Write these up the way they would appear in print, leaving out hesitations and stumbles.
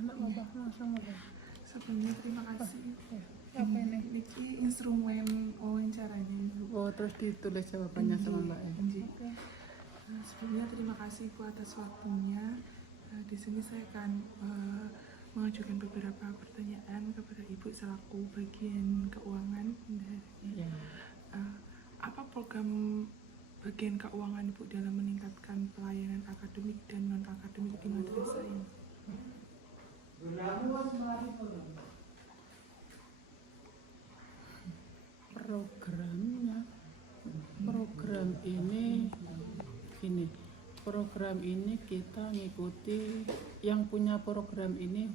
anak Bapak langsung mulai. Sebelumnya terima kasih. Apa ini? Ini instrumen wawancaranya Ibu. Oh, terus ditulis jawabannya sama Mbak ya. Oke. Sebelumnya terima kasih Ibu atas waktunya. Di sini saya akan mengajukan beberapa pertanyaan kepada Ibu selaku bagian keuangan dari apa program bagian keuangan Ibu dalam meningkatkan pelayanan akademik dan non akademik di madrasah ini? Program ini kita ngikuti yang punya program ini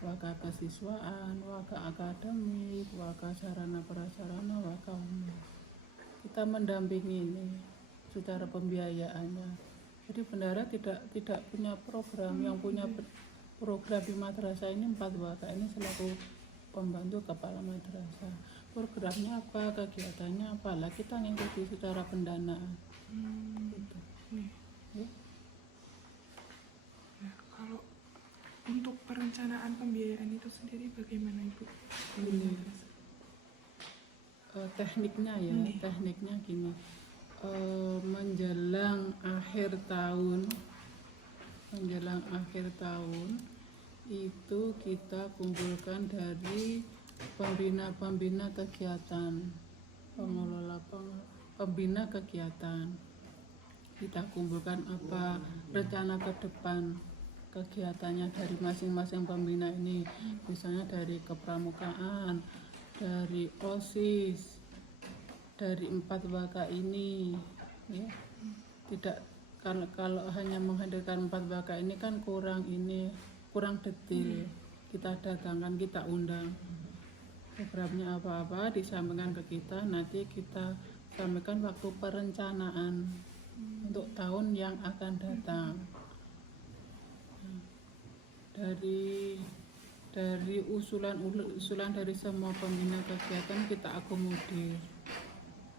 Waka kesiswaan, Waka akademik, Waka sarana prasarana, Waka humas. Kita mendampingi ini secara pembiayaannya. Jadi bendahara tidak punya program, yang punya program di madrasah ini 4 Waka ini selaku pembantu kepala madrasah. Programnya apa, kegiatannya apa, lah kita ngikuti secara pendanaan. Gitu. Ya, kalau untuk perencanaan pembiayaan itu sendiri bagaimana Ibu? Tekniknya gini, menjelang akhir tahun itu kita kumpulkan dari pembina kegiatan, pengelola pembina kegiatan. Kita kumpulkan apa rencana ke depan kegiatannya dari masing-masing pembina ini, misalnya dari kepramukaan, dari OSIS, dari 4 Waka ini, ya. Tidak kalau hanya menghadirkan 4 Waka ini kan kurang detail. Kita datangkan, kita undang. Programnya apa-apa disampaikan ke kita, nanti kita sampaikan waktu perencanaan untuk tahun yang akan datang. Dari usulan dari semua pembina kegiatan kita akomodir.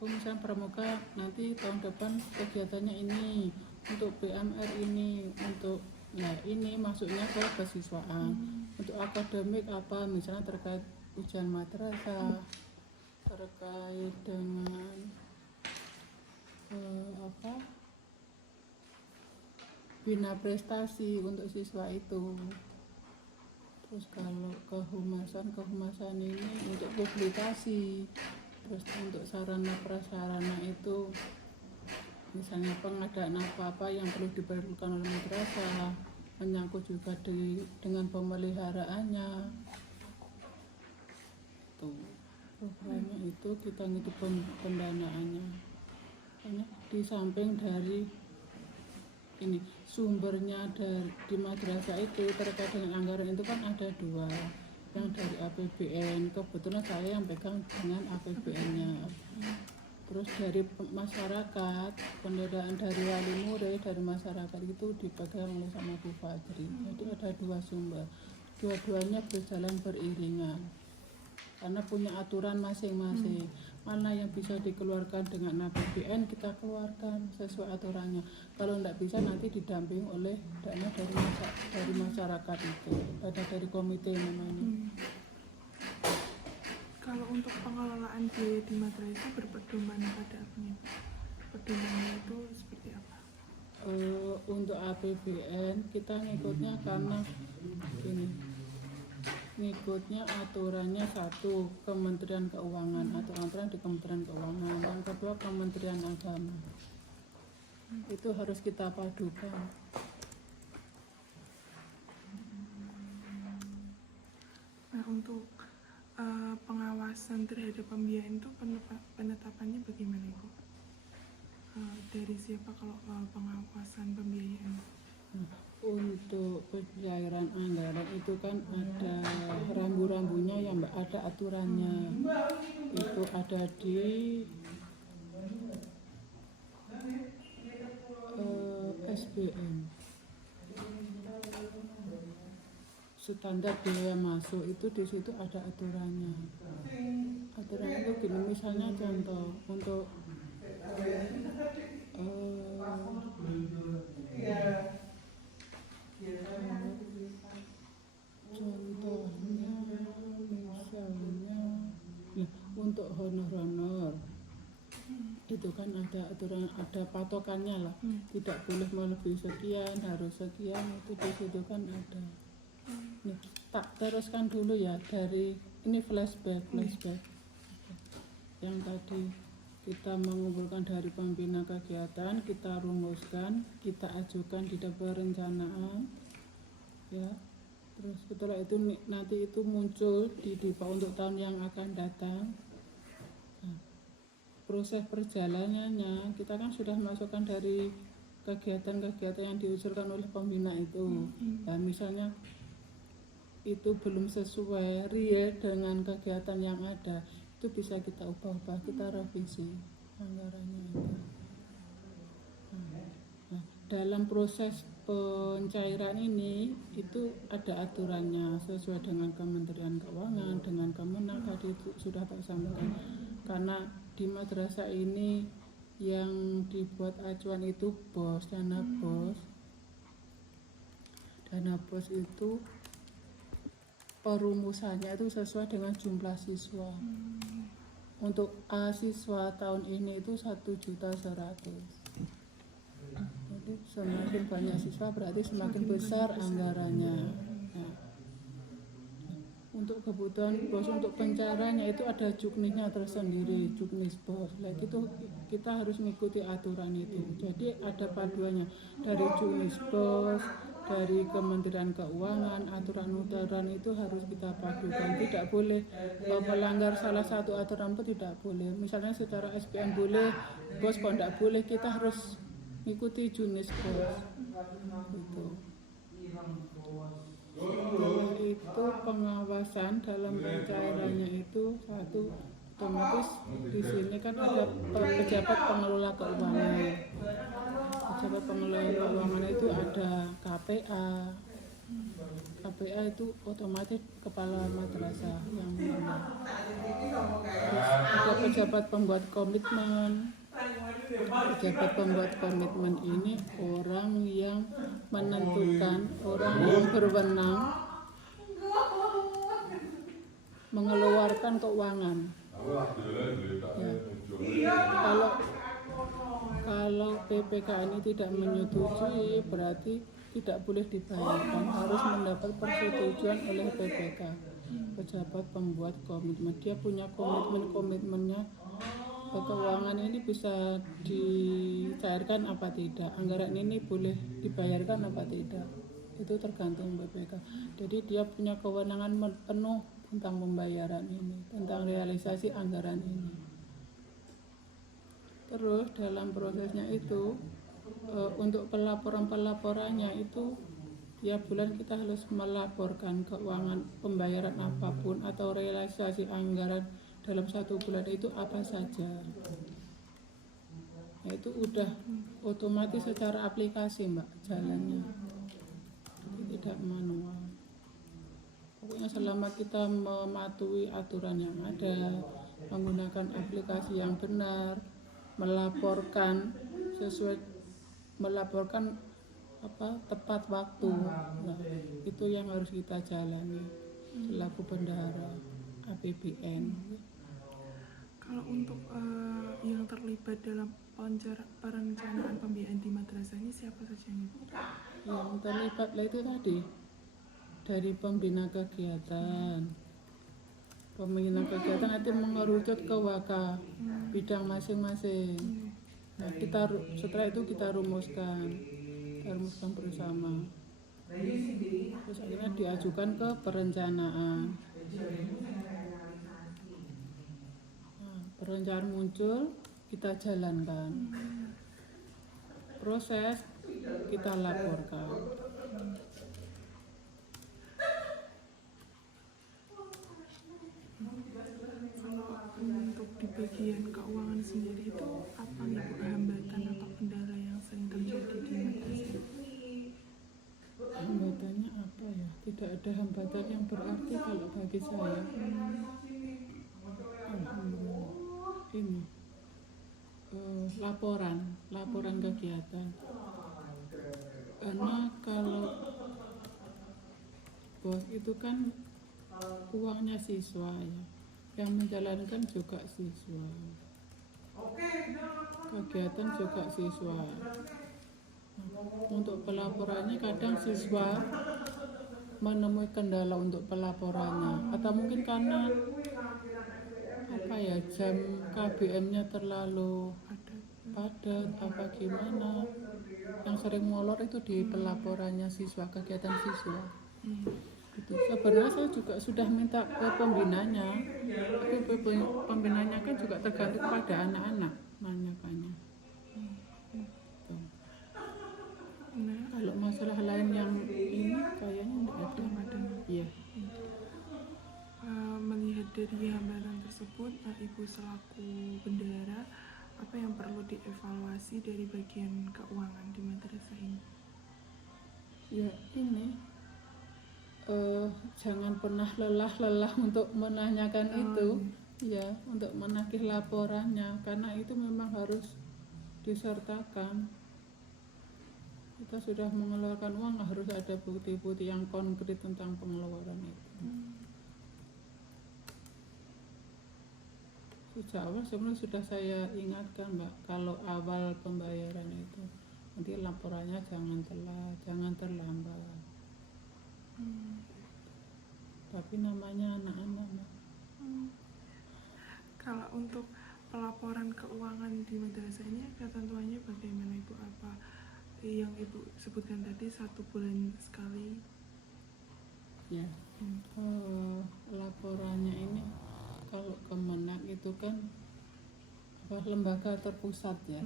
Misalnya pramuka nanti tahun depan kegiatannya ini, untuk PMR ini, untuk ini masuknya ke kesiswaan. Untuk akademik apa, misalnya terkait ujian madrasah, terkait dengan bina prestasi untuk siswa itu. Terus kalau kehumasan ini untuk publikasi. Terus untuk sarana prasarana itu misalnya pengadaan apa-apa yang perlu diperlukan oleh madrasah, menyangkut juga dengan pemeliharaannya. Programnya itu kita ngitung pendanaannya. Di samping dari ini sumbernya di madrasah itu terkait dengan anggaran itu kan ada 2, yang dari APBN, kebetulan saya yang pegang dengan APBN-nya. Terus dari masyarakat, pendanaan dari wali murid, dari masyarakat itu dipegang oleh sama Bu Fajri. Jadi ada 2 sumber, dua-duanya berjalan beriringan karena punya aturan masing-masing. Mana yang bisa dikeluarkan dengan APBN kita keluarkan sesuai aturannya. Kalau tidak bisa nanti didamping oleh dana dari masyarakat itu, ada dari komite namanya. Kalau untuk pengelolaan biaya di madrasah itu berpedoman pada apa nih? Pedomannya itu seperti apa? Untuk APBN kita ngikutnya karena ngikutnya aturannya 1 Kementerian Keuangan, aturan di Kementerian Keuangan, yang kedua Kementerian Agama. Itu harus kita padukan. Nah, untuk pengawasan terhadap pembiayaan itu penetapannya bagaimana Ibu? Dari siapa kalau pengawasan pembiayaan? Untuk pencairan anggaran itu kan ada rambu-rambunya ya Mbak, ada aturannya. Itu ada di SBM. Standar biaya masuk itu di situ ada aturannya. Aturan itu gini, misalnya contoh untuk itu kan ada aturan, ada patokannya lah, tidak boleh melebihi sekian, harus sekian, itu di situ kan ada. Nih, tak teruskan dulu ya dari ini flashback yang tadi kita mengumpulkan dari pembina kegiatan, kita rumuskan, kita ajukan di daftar perencanaan ya. Terus setelah itu nanti itu muncul di DIPA untuk tahun yang akan datang. Nah, proses perjalanannya kita kan sudah masukkan dari kegiatan-kegiatan yang diusulkan oleh pembina itu. Nah, misalnya itu belum sesuai real dengan kegiatan yang ada, itu bisa kita ubah-ubah, kita revisi anggarannya itu. Nah, dalam proses pencairan ini itu ada aturannya sesuai dengan Kementerian Keuangan, dengan Kemenang tadi sudah tak sampaikan. Karena di madrasah ini yang dibuat acuan itu BOS, dana BOS. Dana BOS itu perumusannya itu sesuai dengan jumlah siswa. Untuk siswa tahun ini itu 1.100.000. Jadi semakin banyak siswa berarti semakin besar anggarannya. Nah, untuk kebutuhan BOS untuk pencairannya itu ada juknisnya tersendiri, juknis BOS. Lagi itu kita harus mengikuti aturan itu. Jadi ada paduannya dari juknis BOS, dari Kementerian Keuangan, aturan-aturan itu harus kita padukan. Tidak boleh melanggar salah satu aturan pun tidak boleh. Misalnya secara SPM boleh, BOS kok tidak boleh, kita harus mengikuti juknis BOS. Gitu. Setelah itu pengawasan dalam pencairannya itu satu, otomatis di sini kan ada pejabat pengelola keuangan. Pejabat pengelola keuangan itu ada KPA itu otomatis kepala madrasah yang mengelola. Terus ada pejabat pembuat komitmen. Pejabat pembuat komitmen ini orang yang menentukan, orang yang berwenang mengeluarkan keuangan. Ya. Kalau PPK ini tidak menyetujui berarti tidak boleh dibayarkan, harus mendapat persetujuan oleh PPK, pejabat pembuat komitmen. Dia punya komitmennya keuangan ini bisa dicairkan apa tidak, anggaran ini boleh dibayarkan apa tidak, itu tergantung BPK. Jadi dia punya kewenangan penuh tentang pembayaran ini, tentang realisasi anggaran ini. Terus dalam prosesnya itu untuk pelaporannya itu tiap bulan kita harus melaporkan keuangan pembayaran apapun atau realisasi anggaran dalam satu bulan itu apa saja. Nah, itu udah otomatis secara aplikasi Mbak jalannya, jadi tidak manual. Pokoknya selama kita mematuhi aturan yang ada, menggunakan aplikasi yang benar, melaporkan tepat waktu, nah, itu yang harus kita jalani selaku bendahara APBN. Kalau untuk yang terlibat dalam perencanaan pembiayaan di madrasah ini siapa saja nih? Yang terlibat lah itu tadi dari pembina kegiatan. Pembina kegiatan nanti mengerucut ke waka bidang masing-masing. Nah, setelah itu kita rumuskan bersama. Terus akhirnya diajukan ke perencanaan. Perencanaan muncul, kita jalankan. Proses kita laporkan. Kalau untuk di bagian keuangan sendiri itu apa nih Bu, hambatan atau kendala yang sering terjadi di madrasah? Hambatannya apa ya? Tidak ada hambatan yang berarti kalau bagi saya. Alhamdulillah. Ini laporan kegiatan. Karena kalau BOS itu kan uangnya siswa ya, yang menjalankan juga siswa. kegiatan juga siswa. Untuk pelaporannya kadang siswa menemui kendala untuk pelaporannya, atau mungkin karena apa ya, jam KBM-nya terlalu Ada. padat apa gimana. Yang sering molor itu di pelaporannya siswa, kegiatan siswa. Gitu. Sebenarnya saya juga sudah minta ke pembinanya, tapi pembinanya kan juga tergantung pada anak-anak nanyakannya. Gitu. Nah, Kalau masalah lain yang ini kayaknya enggak ada. belum ada. Iya. Melihat dari hambatan tersebut, Ibu selaku bendahara, apa yang perlu dievaluasi dari bagian keuangan di madrasah ini? Ya ini jangan pernah lelah untuk menanyakan itu, ya, untuk menagih laporannya, karena itu memang harus disertakan. Kita sudah mengeluarkan uang, harus ada bukti-bukti yang konkret tentang pengeluaran itu. Sejak awal sebenarnya sudah saya ingatkan, Mbak, kalau awal pembayaran itu nanti laporannya jangan telat, jangan terlambat. Tapi namanya anak-anak, Mbak. Kalau untuk pelaporan keuangan di madrasah ini ketentuannya bagaimana Ibu? Apa yang Ibu sebutkan tadi 1 bulan sekali? Ya, laporannya ini kalau Kemenak itu kan lembaga terpusat ya.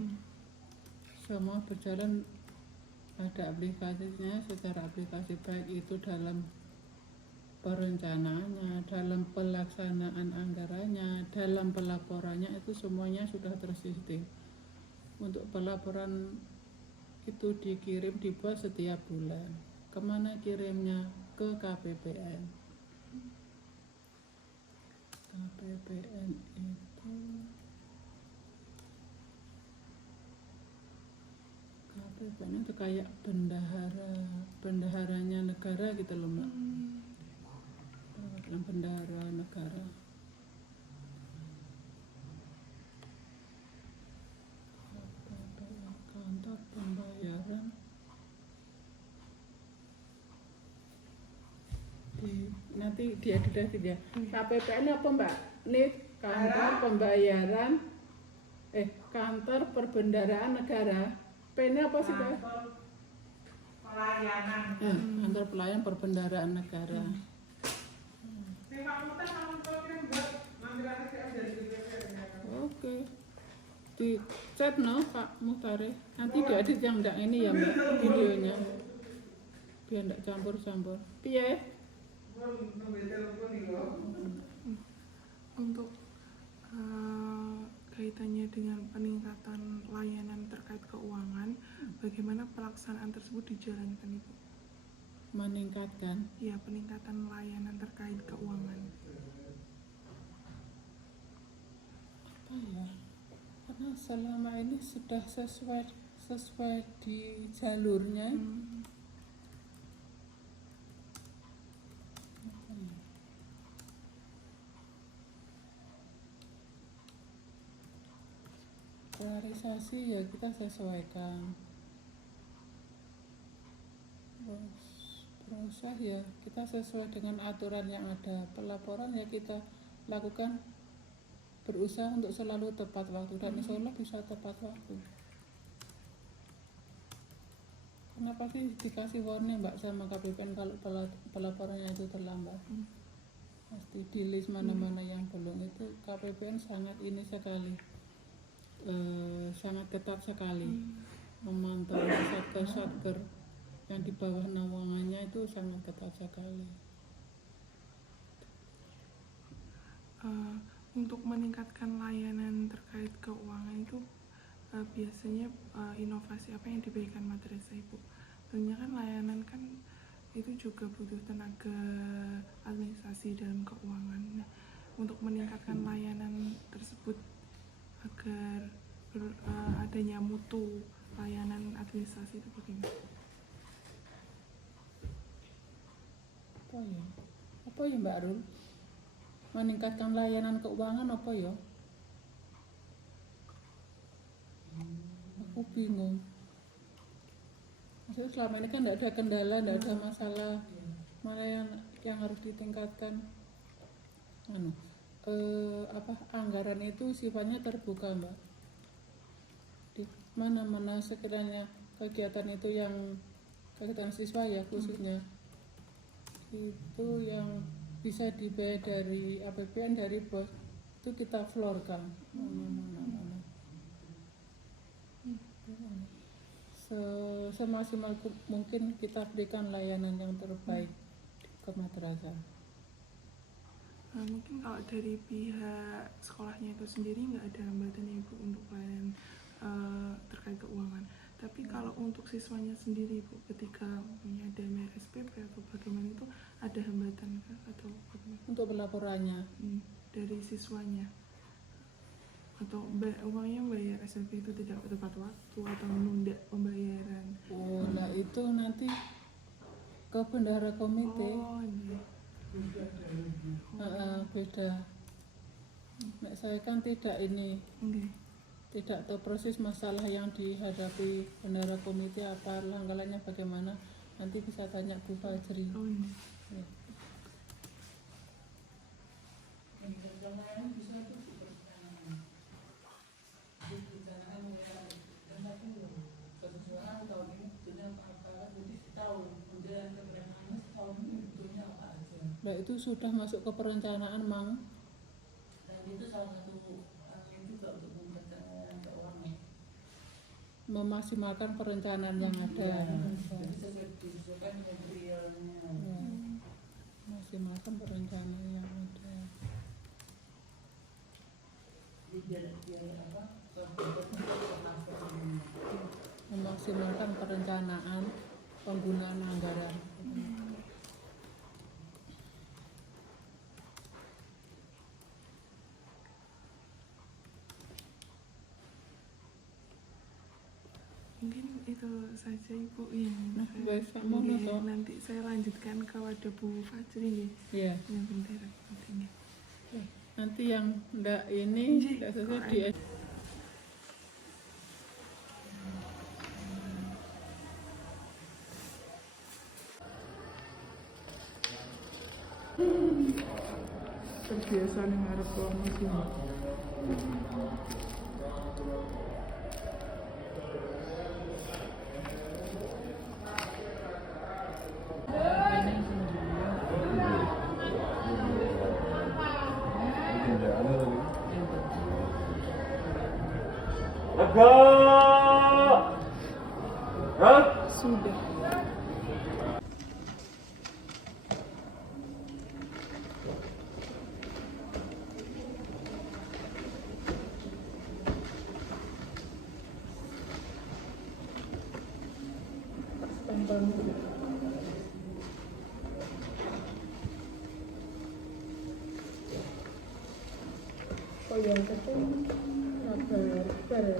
Semua berjalan, ada aplikasinya, secara aplikasi baik itu dalam perencanaannya, dalam pelaksanaan anggarannya, dalam pelaporannya, itu semuanya sudah tersistem. Untuk pelaporan itu dikirim, dibuat setiap bulan. Kemana kirimnya? Ke KPPN. KPPN itu kayak bendaharanya negara gitu loh, Mbak. Bendahara negara. Kantor pembayaran nanti diedit ya. KPPN apa, Mbak? Nih kantor pembayaran kantor perbendaharaan negara. P-nya apa sih, Pak? Pelayanan. Kantor pelayan perbendaharaan negara. Oke. Di chat no Pak Muhtari. Nanti diedit yang enggak ini ya, Mbak, videonya. Biar enggak campur-campur. Piye? Untuk kaitannya dengan peningkatan layanan terkait keuangan, bagaimana pelaksanaan tersebut dijalankan Ibu? Meningkatkan. Ya, peningkatan layanan terkait keuangan. Apa ya? Karena selama ini sudah sesuai di jalurnya. Polarisasi ya kita sesuaikan. Proses ya kita sesuai dengan aturan yang ada. Pelaporan ya kita lakukan, berusaha untuk selalu tepat waktu, dan insya Allah bisa tepat waktu. Kenapa sih dikasih warning, Mbak, sama KPPN kalau pelaporannya itu terlambat? Pasti di list mana-mana yang belum itu KPPN sangat ini sekali, sangat ketat sekali memantau satker yang di bawah naungannya, itu sangat ketat sekali. Untuk meningkatkan layanan terkait keuangan itu biasanya inovasi apa yang diberikan madrasah Ibu? Tentunya kan layanan kan itu juga butuh tenaga administrasi dalam keuangan. Nah, untuk meningkatkan layanan tersebut agar adanya mutu layanan administrasi itu bagaimana? Apa ya Mbak Rul? Meningkatkan layanan keuangan apa ya? aku bingung. Maksudnya selama ini kan tidak ada kendala, tidak ada masalah. Mana yang harus ditingkatkan? Anggaran itu sifatnya terbuka, Mbak. Di mana-mana sekiranya kegiatan itu yang kegiatan siswa ya khususnya itu yang bisa dibayar dari APBN dari bos itu kita floorkan mana. Semaksimal mungkin kita berikan layanan yang terbaik ke madrasah. Mungkin kalau dari pihak sekolahnya itu sendiri nggak ada hambatan ya Bu untuk pelayanan terkait keuangan. Tapi kalau untuk siswanya sendiri Bu, ketika punya ada SPP atau bagaimana itu ada hambatan kah atau bagaimana? Untuk pelaporannya dari siswanya atau uangnya bayar SPP itu tidak tepat waktu atau menunda pembayaran? Nah itu nanti ke bendahara komite. Beda. Nek saya kan tidak tidak tahu proses masalah yang dihadapi bendahara komite apa langkah-langkahnya bagaimana, nanti bisa tanya Bu Fajri. Ya. Nah itu sudah masuk ke perencanaan, Mang. Dan itu salah satu juga untuk merencanakan keuangan. Memaksimalkan perencanaan yang ada. Disesuaikan dengan realnya. Memaksimalkan perencanaan yang ada. Memaksimalkan perencanaan penggunaan anggaran. Mungkin itu saja Ibu yang nanti saya lanjutkan kepada Bu Fajri ya. Yang bendera pentingnya. Nanti yang enggak ini enggak sesuai di terbiasa nih ngarep promosi. Sudah. Oh yang ketiga kabar.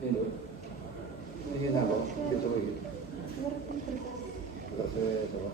Ini apa? Besok ini. Enggak saya coba.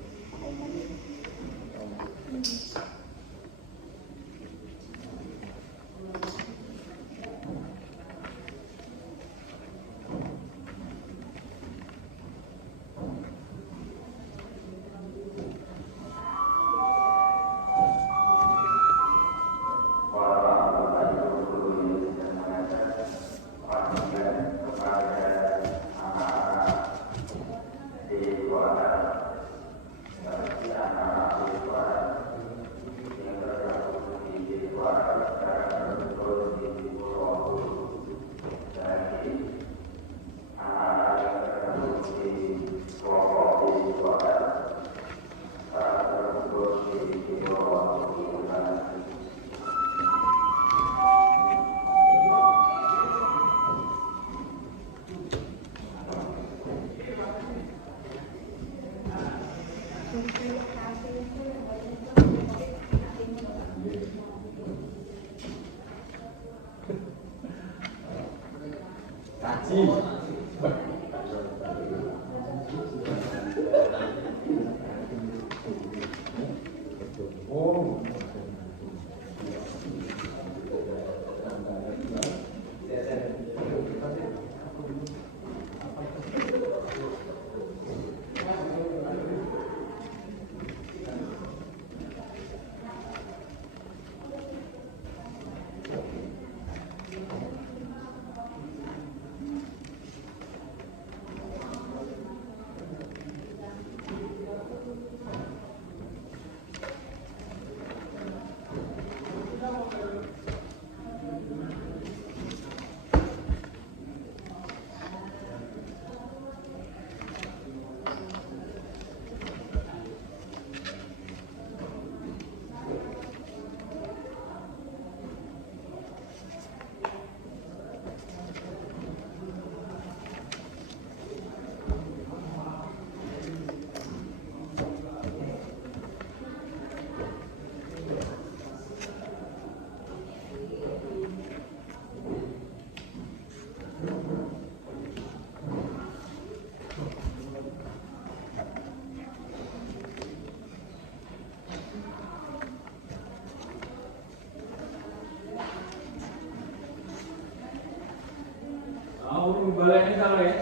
Boleh kalau ya.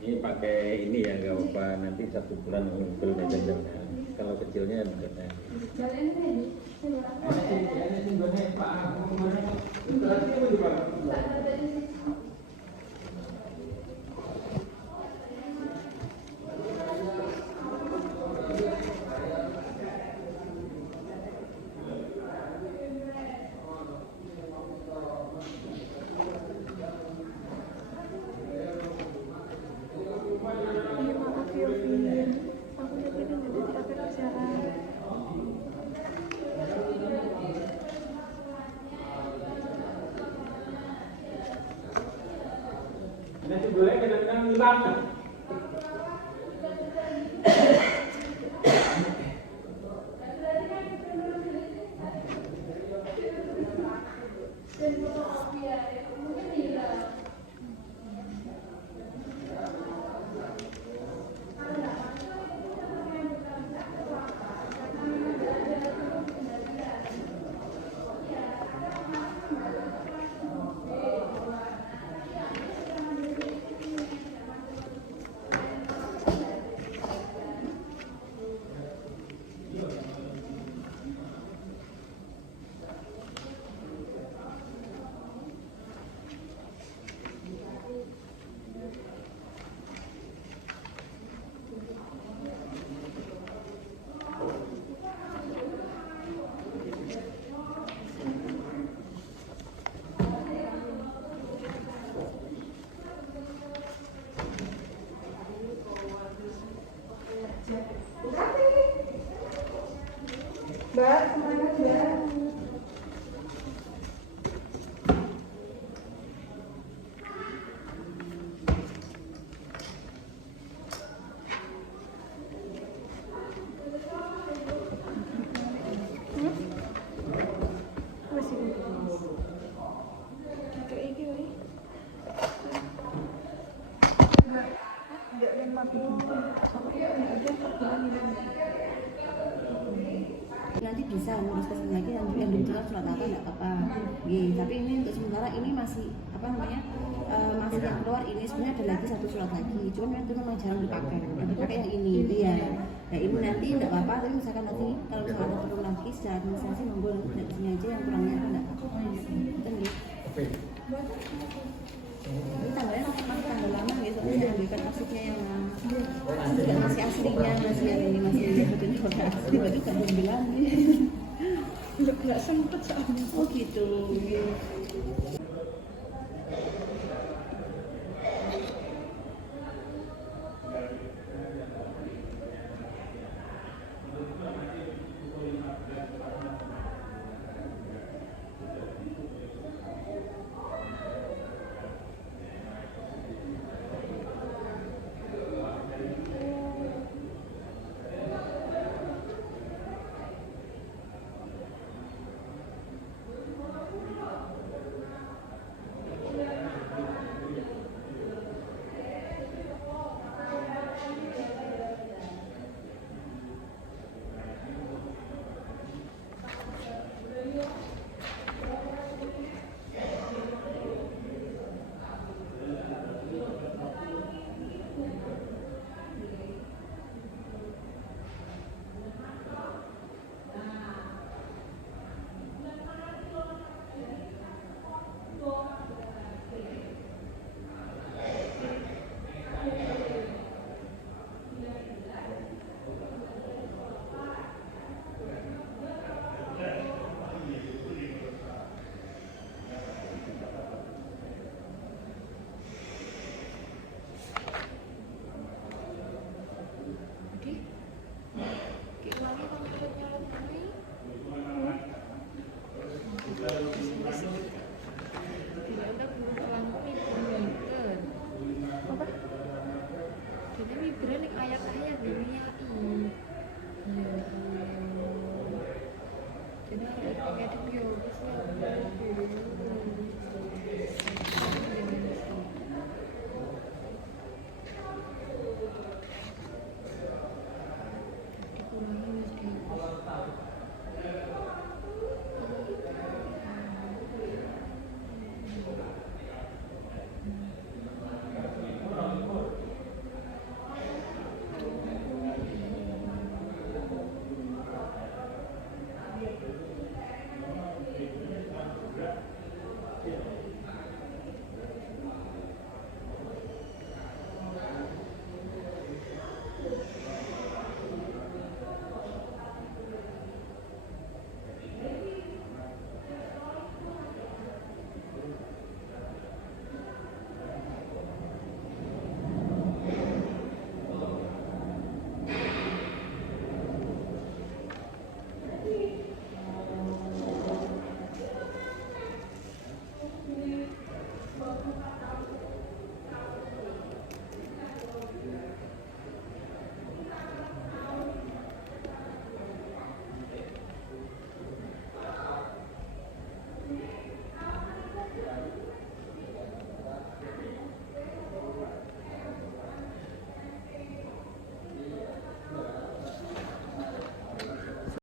Ini pakai ini ya nggak apa nanti 1 bulan ngumpulnya jajan. Kalau kecilnya enggak. Nanti boleh kadang-kadang hilang. munculkan surat apa enggak apa-apa. Tapi ini untuk sementara ini masih apa namanya? Masih yang keluar ini sebenarnya ada lagi satu surat lagi. Cuman itu memang jarang dipakai yang ini. Iya. Nah ini nanti enggak apa-apa, tapi misalkan nanti kalau misalkan ada perlu lagi secara administrasi monggo nanti dari sini aja yang kurangnya apa enggak apa-apa. Itu nih. Ini tanggalnya masih tanggal lama gitu, saya ambilkan maksudnya yang juga masih aslinya, masih yang ini masih ikutin foto asli, baju kan belum bilang nih. Nggak sempet soalnya. Oh gitu.